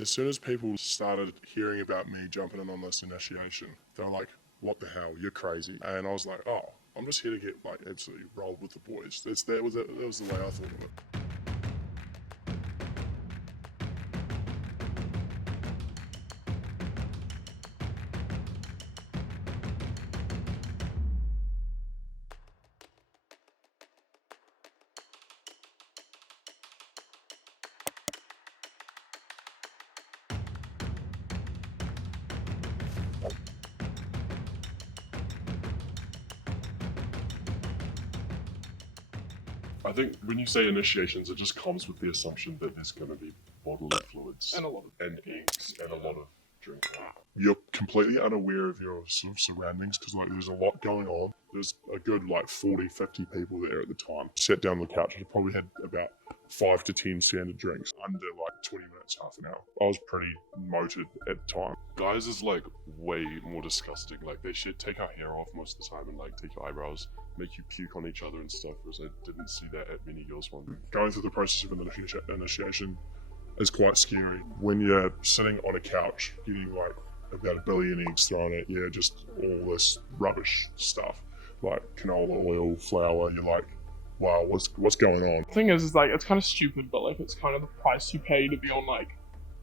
As soon as people started hearing about me jumping in on this initiation, they were like, what the hell, you're crazy. And I was like, oh, I'm just here to get like absolutely rolled with the boys. That was the way I thought of it. I think when you say initiations, it just comes with the assumption that there's going to be bodily fluids And a lot of eggs and a lot of drinking. You're completely unaware of your sort of surroundings because like there's a lot going on. There's a good like 40, 50 people there at the time. Sat down on the couch. I probably had about 5 to 10 standard drinks under like 20 minutes, half an hour. I was pretty moated at the time. Guys is like way more disgusting. Like they should take our hair off most of the time and like take your eyebrows, make you puke on each other and stuff, whereas I didn't see that at many girls' one. Going through the process of an initiation is quite scary. When you're sitting on a couch getting like about 1 billion eggs thrown at you, just all this rubbish stuff, like canola oil, flour, you're like, wow, what's going on? The thing is like, it's kind of stupid, but like, it's kind of the price you pay to be on like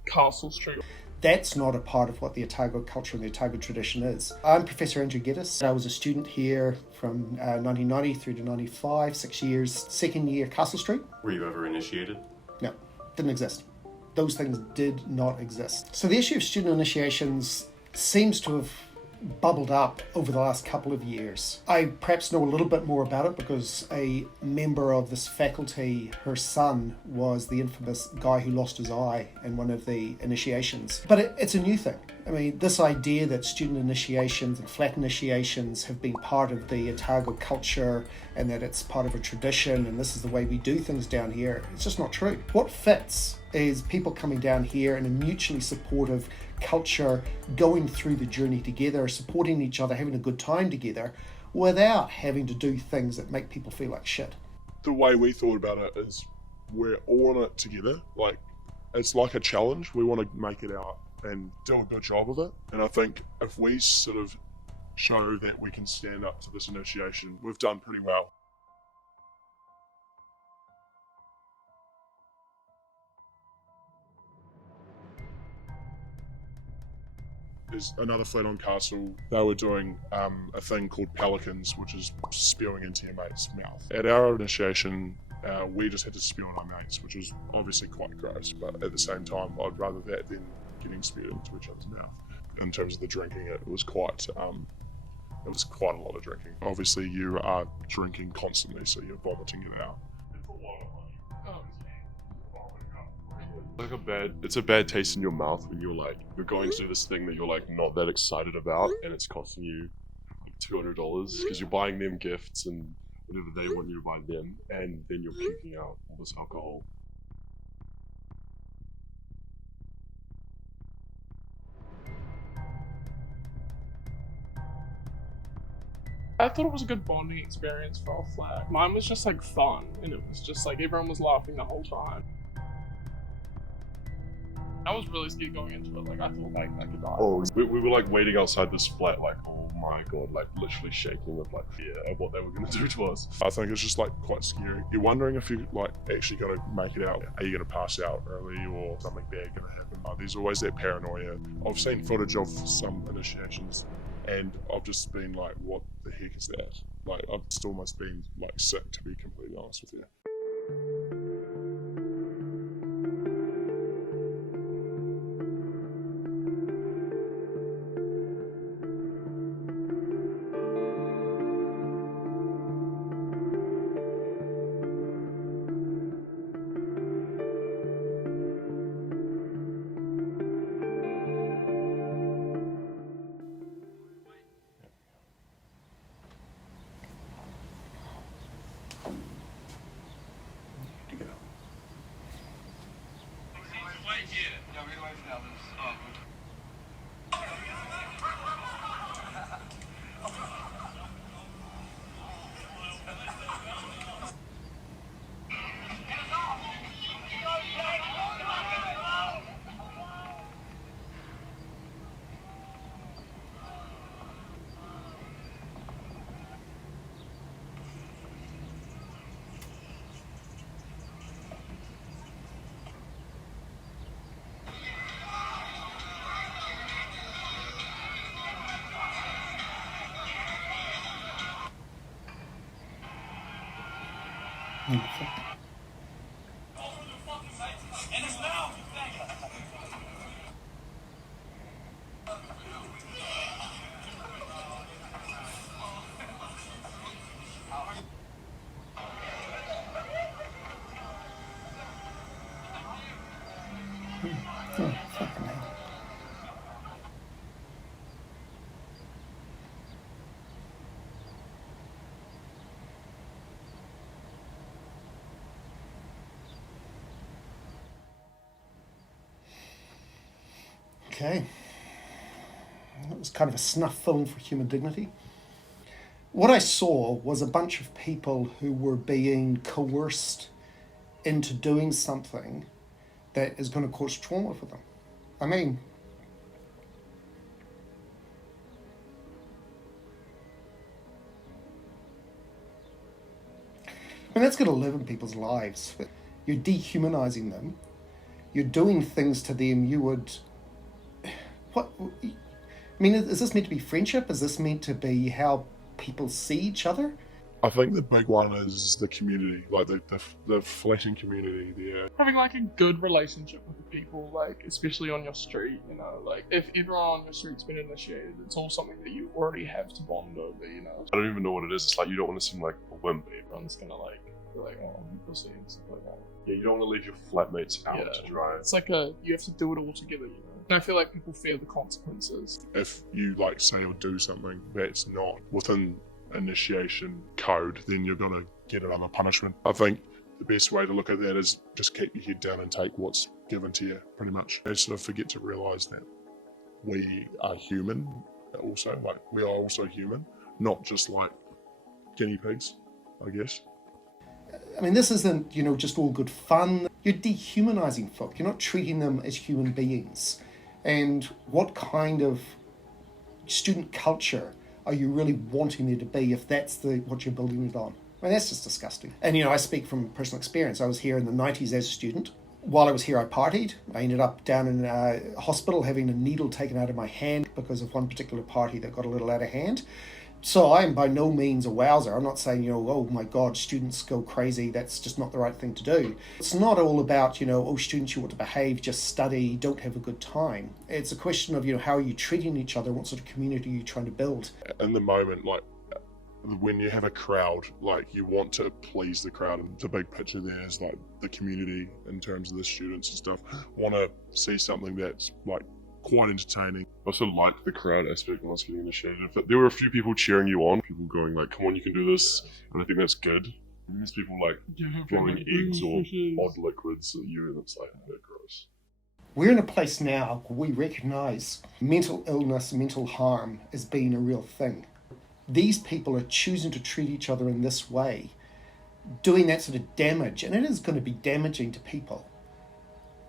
Castle Street. That's not a part of what the Otago culture and the Otago tradition is. I'm Professor Andrew Geddes. I was a student here from 1990 through to 95, 6 years, second year Castle Street. Were you ever initiated? No, didn't exist. Those things did not exist. So the issue of student initiations seems to have bubbled up over the last couple of years. I perhaps know a little bit more about it because a member of this faculty, her son, was the infamous guy who lost his eye in one of the initiations. But it's a new thing. I mean, this idea that student initiations and flat initiations have been part of the Otago culture and that it's part of a tradition and this is the way we do things down here, it's just not true. What fits is people coming down here in a mutually supportive culture, going through the journey together, supporting each other, having a good time together, without having to do things that make people feel like shit. The way we thought about it is we're all in it together. Like, it's like a challenge. We want to make it out and do a good job of it. And I think if we sort of show that we can stand up to this initiation, we've done pretty well. There's another flat on Castle. They were doing a thing called pelicans, which is spewing into your mate's mouth. At our initiation, we just had to spew on our mates, which was obviously quite gross, but at the same time, I'd rather that than getting spewed into each other's mouth. In terms of the drinking, it was quite a lot of drinking. Obviously, you are drinking constantly, so you're vomiting it out. It's a bad taste in your mouth when you're going to do this thing that you're like not that excited about, and it's costing you like $200 because you're buying them gifts and whatever they want you to buy them, and then you're puking out all this alcohol. I thought it was a good bonding experience for our flat. Mine was just like fun, and it was just like everyone was laughing the whole time. I was really scared going into it, like I thought like I could die. Oh, we were like waiting outside this flat, like, oh my god, like literally shaking with like fear of what they were gonna do to us. I think it's just like quite scary. You're wondering if you're like actually gonna make it out. Are you gonna pass out early or something bad gonna happen? There's always that paranoia. I've seen footage of some initiations and I've just been like, what the heck is that? Like I've still almost been like sick, to be completely honest with you. Oh, fucking hell. Okay. That was kind of a snuff film for human dignity. What I saw was a bunch of people who were being coerced into doing something that is going to cause trauma for them. I mean, that's going to live in people's lives. You're dehumanizing them. You're doing things to them you would... What? I mean, is this meant to be friendship? Is this meant to be how people see each other? I think the big one is the community, like the flatting community there. Having like a good relationship with the people, like especially on your street, you know, like if everyone on your street's been initiated, it's all something that you already have to bond over, you know. I don't even know what it is. It's like you don't want to seem like a wimp. Everyone's gonna like be like, oh, pussy and stuff like that. Yeah, you don't want to leave your flatmates out Yeah. to dry. It's like you have to do it all together, you know. And I feel like people fear the consequences. If you like say or do something that's not within initiation code, then you're gonna get another punishment. I think the best way to look at that is just keep your head down and take what's given to you, pretty much. And sort of forget to realise that we are human also, like we are also human, not just like guinea pigs, I guess. I mean, this isn't, you know, just all good fun. You're dehumanizing folk. You're not treating them as human beings. And what kind of student culture are you really wanting there to be if that's what you're building it on? I mean, that's just disgusting. And, you know, I speak from personal experience. I was here in the 90s as a student. While I was here, I partied. I ended up down in a hospital having a needle taken out of my hand because of one particular party that got a little out of hand. So I am by no means a wowser. I'm not saying, you know, oh my God, students go crazy. That's just not the right thing to do. It's not all about, you know, oh, students, you want to behave, just study, don't have a good time. It's a question of, you know, how are you treating each other? What sort of community are you trying to build? In the moment, like when you have a crowd, like you want to please the crowd, and the big picture there is like the community in terms of the students and stuff want to see something that's like quite entertaining. I also like the crowd aspect when I was getting initiated. But there were a few people cheering you on, people going like, come on, you can do this. And I think that's good. And there's people like throwing eggs or odd liquids at you, and it's like, they're gross. We're in a place now where we recognise mental illness, mental harm as being a real thing. These people are choosing to treat each other in this way, doing that sort of damage, and it is going to be damaging to people.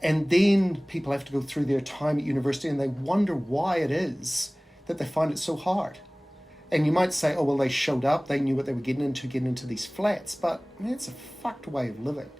And then people have to go through their time at university and they wonder why it is that they find it so hard. And you might say, oh, well, they showed up, they knew what they were getting into these flats, but I mean, it's a fucked way of living.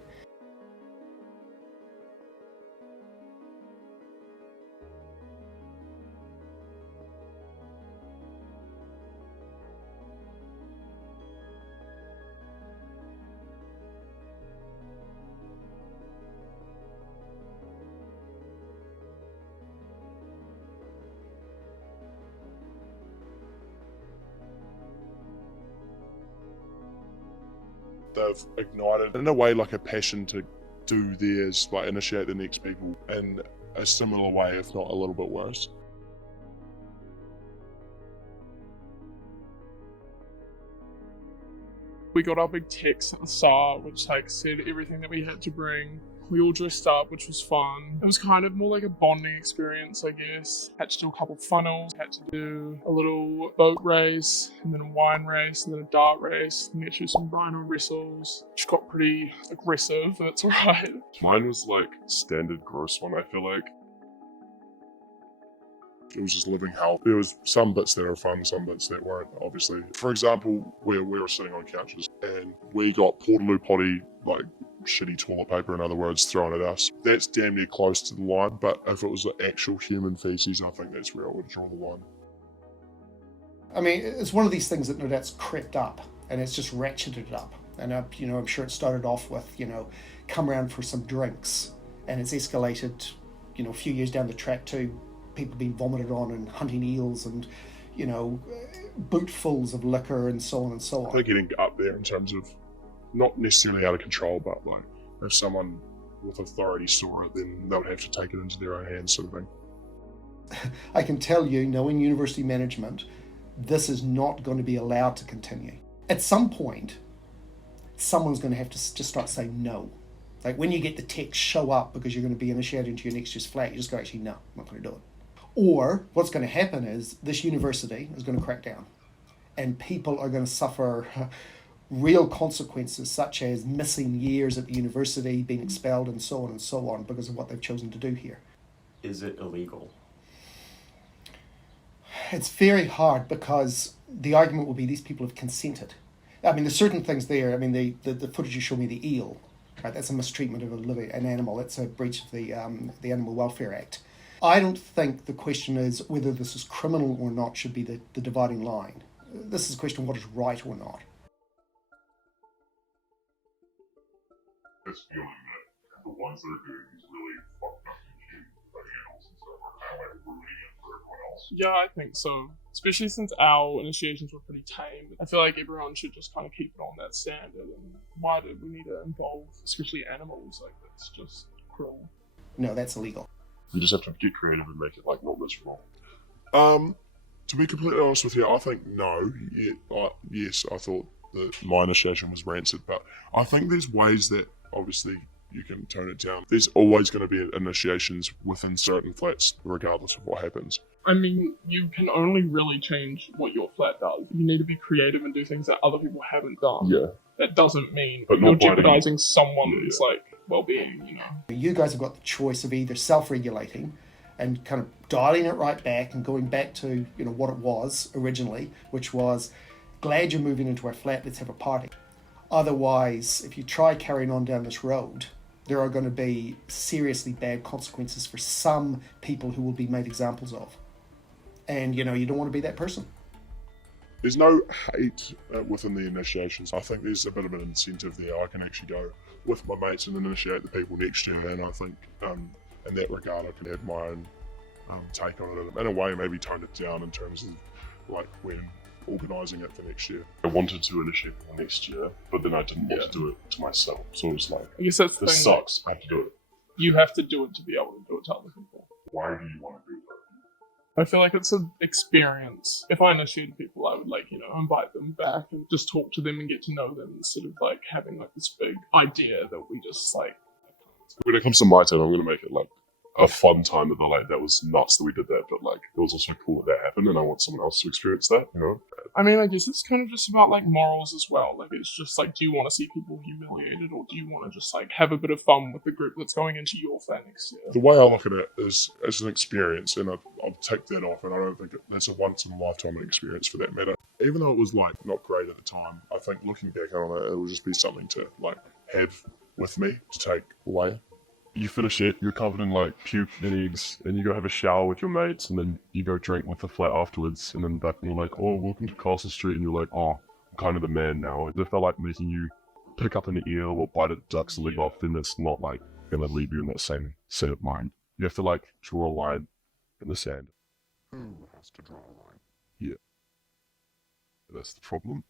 They've ignited, in a way, like a passion to do theirs, like initiate the next people in a similar way, if not a little bit worse. We got our big text at the start, which like said everything that we had to bring. We all dressed up, which was fun. It was kind of more like a bonding experience, I guess. Had to do a couple funnels, had to do a little boat race, and then a wine race, and then a dart race, and actually some rhino wrestles, which got pretty aggressive, but it's alright. Mine was like standard gross one, I feel like. It was just living hell. There was some bits that are fun, some bits that weren't, obviously. For example, where we were sitting on couches and we got Portaloo potty, like shitty toilet paper, in other words, thrown at us. That's damn near close to the line, but if it was actual human feces, I think that's where I would draw the line. I mean, it's one of these things that no doubt's crept up and it's just ratcheted up. And I'm sure it started off with, come around for some drinks, and it's escalated, a few years down the track to people being vomited on and hunting eels and, bootfuls of liquor and so on and so on. They're getting up there in terms of not necessarily out of control, but like if someone with authority saw it, then they would have to take it into their own hands, sort of thing. I can tell you, knowing university management, this is not going to be allowed to continue. At some point, someone's going to have to just start saying no. Like when you get the text show up because you're going to be initiated into your next year's flat, you just go, actually, no, I'm not going to do it. Or what's going to happen is this university is going to crack down and people are going to suffer real consequences such as missing years at the university, being expelled and so on because of what they've chosen to do here. Is it illegal? It's very hard because the argument will be these people have consented. I mean, there's certain things there. I mean, the footage you showed me, the eel, right? That's a mistreatment of an animal. It's a breach of the Animal Welfare Act. I don't think the question is whether this is criminal or not should be the dividing line. This is a question of what is right or not. This feeling that the ones that are doing these really fucked up shit, like animals and stuff, are kind of like ruining it for everyone else. Yeah, I think so. Especially since our initiations were pretty tame. I feel like everyone should just kind of keep it on that standard. And why do we need to involve, especially animals? Like, that's just cruel. No, that's illegal. You just have to get creative and make it like not miserable. To be completely honest with you, I think no. Yes, I thought that my initiation was rancid, but I think there's ways that obviously you can tone it down. There's always going to be initiations within certain flats, regardless of what happens. I mean, you can only really change what your flat does. You need to be creative and do things that other people haven't done. Yeah. That doesn't mean But you're not biting. jeopardizing someone's like well-being, you know. You guys have got the choice of either self-regulating and kind of dialing it right back and going back to, you know, what it was originally, which was, glad you're moving into our flat, let's have a party. Otherwise, if you try carrying on down this road, there are going to be seriously bad consequences for some people who will be made examples of. And, you know, you don't want to be that person. There's no hate within the initiations. I think there's a bit of an incentive there. I can actually go with my mates and initiate the people next year, and I think in that regard I can add my own take on it. In a way, maybe tone it down in terms of like when organising it for next year. I wanted to initiate it next year, but then I didn't want to do it to myself. So it was like, I guess that's the this thing. sucks. I have to do it. You have to do it to be able to do it to other people. Why do you want to do that? I feel like it's an experience. If I initiated people, I would invite them back and just talk to them and get to know them instead of like having like this big idea that we just like. When it comes to my turn, I'm going to make it like a fun time that they're like, that was nuts that we did that, but like it was also cool that happened, and I want someone else to experience that, you know? I mean, I guess it's kind of just about like morals as well. Like it's just like, do you want to see people humiliated, or do you want to just like have a bit of fun with the group that's going into your flat next year? The way I look at it is as an experience, and I've ticked that off, and I don't think that's a once in a lifetime experience for that matter. Even though it was like not great at the time, I think looking back on it, it will just be something to like have with me to take away. You finish it, you're covered in like puke and eggs, and you go have a shower with your mates, and then you go drink with the flat afterwards, and then back and you're like, oh, welcome to Castle Street, and you're like, oh, I'm kind of the man now. If I felt like making you pick up an eel or bite a duck's leg off, then it's not like gonna leave you in that same state of mind. You have to like draw a line in the sand. Who has to draw a line? Yeah. That's the problem.